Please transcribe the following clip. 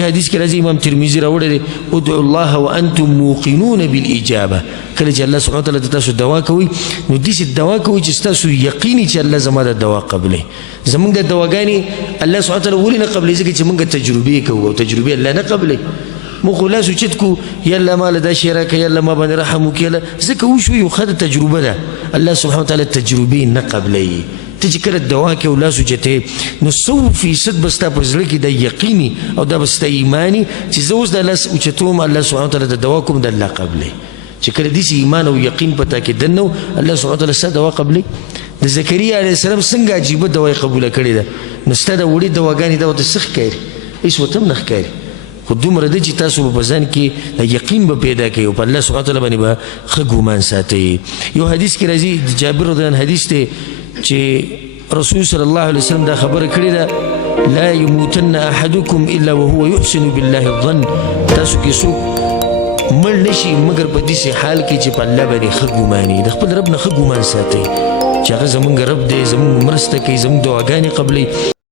حدیث کې راځي امام ترمذی راوړی دی ادعوا الله وانتم موقنون بالاجابه کله چې الله سبحانه وتعالی تاسو دعا کوي نو داسې دعا کوي چې تاسو یقیني چې الله زما د دعا قبلې زمونږ د دعاګانې الله سبحانه وتعالی ولې نه قبلې ځکه چې موږ تجربې کوو او تجربې الله نه قبلې موږ خو لاس اوچت کو یا الله ما له دا شی راکړه یا الله ما باندې رحم وکړه ځکه وشو یو ښه تجربه ده الله سبحانه وتعالی تجربې نه قبلې ته چې کله دعا کې او لاس اوچتې نو 100% به ستا په زړه کې د یقیني او دا به ستا ایماني چې زه اوس د لاس اوچتوم الله سبحانه وتعالی د دعا کوم د الله قبلې چې کله داسې ایمان او یقین په تا کې دننه الله سبحانه وتعالی ستا دعا قبلې د زکریا علیه السلام څنګه عجیبه دعا یې قبوله کړې ده نو ستا د وړې دعاګانې دا ورته څه ښکاري هېڅ ورته هم نه ښکاري خو دومره ده چې تاسو په ځان کې د یقین به پیدا کوي او په الله سبحانه وتعالی باندې به ښه ګمان ساتئ یو حدیث کې راځي د جابر رضی الله عنه حدیث دی چې رسول صلی الله علیه وسلم دا خبره کړې ده لا یموتن احدکم الا وهو یحسن بالله الظن تاسو کې څوک مړ نشي مګر په داسې حال کې چې په الله باندې ښه ګماني د خپل رب نه ښه ګمان ساتئ چې هغه زمونږ رب دی زمونږ مرسته کوي زمونږ دعاګانې قبلوي